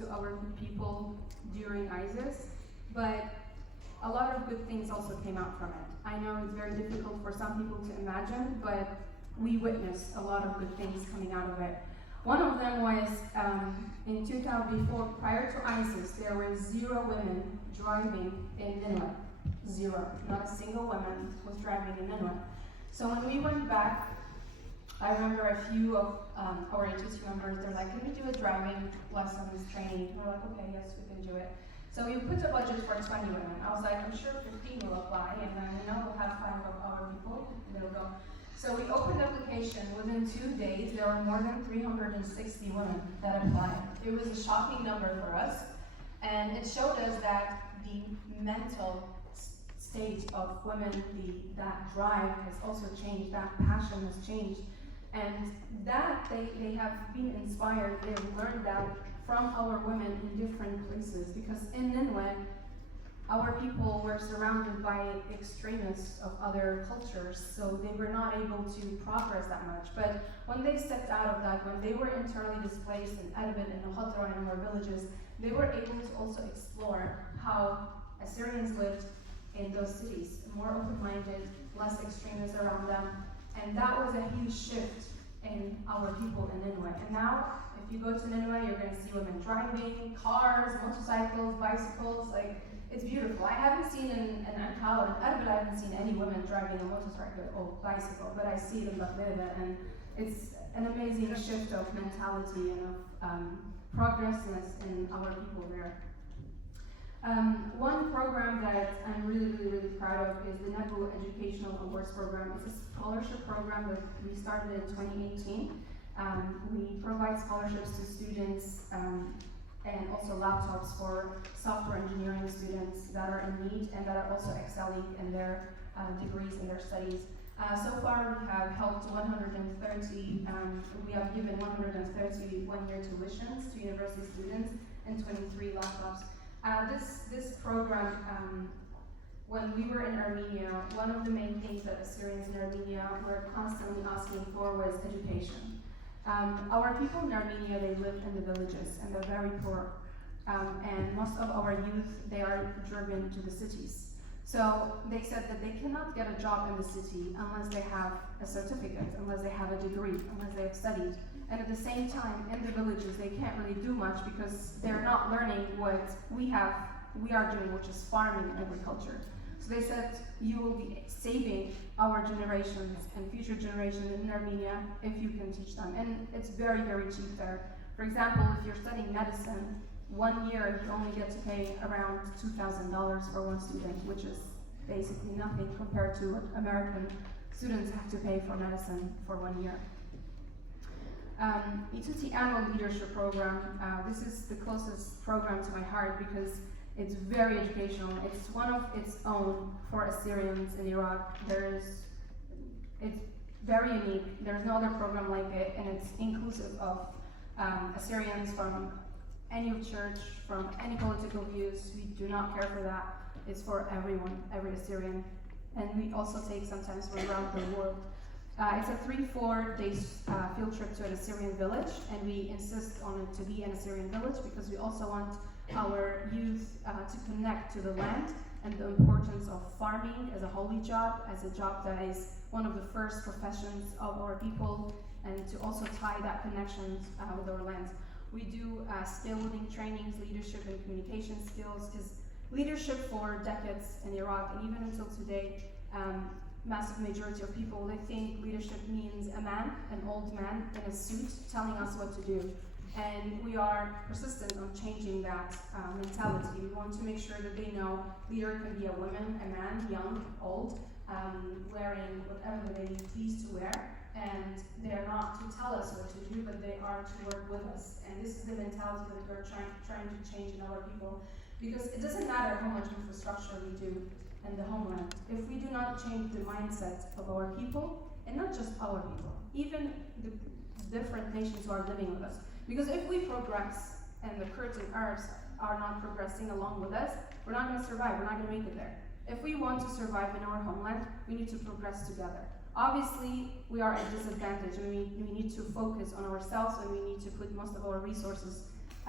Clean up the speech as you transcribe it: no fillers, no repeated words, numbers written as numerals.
to our people during ISIS, but a lot of good things also came out from it. I know it's very difficult for some people to imagine, but we witnessed a lot of good things coming out of it. One of them was in 2004, prior to ISIS, there were 0 women driving in Nineveh. 0. Not a single woman was driving in Nineveh. So when we went back, I remember a few of our HSU members, they're like, can we do a driving lessons training? We're like, okay, yes, we can do it. So we put a budget for 20 women. I was like, I'm sure 15 will apply, and then we'll have 5 of our people, and they'll go. So we opened the application. Within 2 days, there were more than 360 women that applied. It was a shocking number for us, and it showed us that the mental state of women, that drive has also changed, that passion has changed, and that they have been inspired, they've learned that from our women in different places, because in Nineveh, our people were surrounded by extremists of other cultures, so they were not able to progress that much. But when they stepped out of that, when they were internally displaced in Elbit and Khadra and our villages, they were able to also explore how Assyrians lived in those cities, more open-minded, less extremists around them, and that was a huge shift in our people in Nineveh. And now, if you go to Nineveh, you're going to see women driving, cars, motorcycles, bicycles, like, it's beautiful. I haven't seen in Ankara and Erbil, I haven't seen any women driving a motorcycle or bicycle, but I see it in Baghdad, and it's an amazing shift of mentality and of progressness in our people there. One program that I'm really, really, really proud of is the Nebo Educational Awards Program. It's a scholarship program that we started in 2018. We provide scholarships to students and also laptops for software engineering students that are in need and that are also excelling in their degrees and their studies. So far, we have helped 130, we have given 130 one-year tuitions to university students and 23 laptops. This program, when we were in Armenia, one of the main things that Assyrians in Armenia were constantly asking for was education. Our people in Armenia, they live in the villages and they're very poor. And most of our youth, they are driven to the cities. So they said that they cannot get a job in the city unless they have a certificate, unless they have a degree, unless they have studied. And at the same time, in the villages, they can't really do much because they're not learning what we are doing, which is farming and agriculture. So they said, you will be saving our generations and future generations in Armenia if you can teach them. And it's very, very cheap there. For example, if you're studying medicine, 1 year you only get to pay around $2,000 for one student, which is basically nothing compared to what American students have to pay for medicine for 1 year. ETT Annual Leadership Program, this is the closest program to my heart because it's very educational. It's one of its own for Assyrians in Iraq. It's very unique. There's no other program like it, and it's inclusive of Assyrians from any church, from any political views. We do not care for that. It's for everyone, every Assyrian. And we also take sometimes from around the world. It's a 3-4 days field trip to an Assyrian village, and we insist on it to be an Assyrian village because we also want our youth to connect to the land and the importance of farming as a holy job, as a job that is one of the first professions of our people, and to also tie that connection with our land. We do skill building trainings, leadership and communication skills, because leadership for decades in Iraq and even until today, massive majority of people, they think leadership means a man, an old man in a suit telling us what to do. And we are persistent on changing that mentality. We want to make sure that they know leader can be a woman, a man, young, old, wearing whatever they please to wear. And they are not to tell us what to do, but they are to work with us. And this is the mentality that we're trying to change in our people. Because it doesn't matter how much infrastructure we do in the homeland. If we do not change the mindset of our people, and not just our people, even the different nations who are living with us. Because if we progress, and the Kurds and Arabs are not progressing along with us, we're not going to survive, we're not going to make it there. If we want to survive in our homeland, we need to progress together. Obviously, we are at disadvantage, and we need to focus on ourselves, and we need to put most of our resources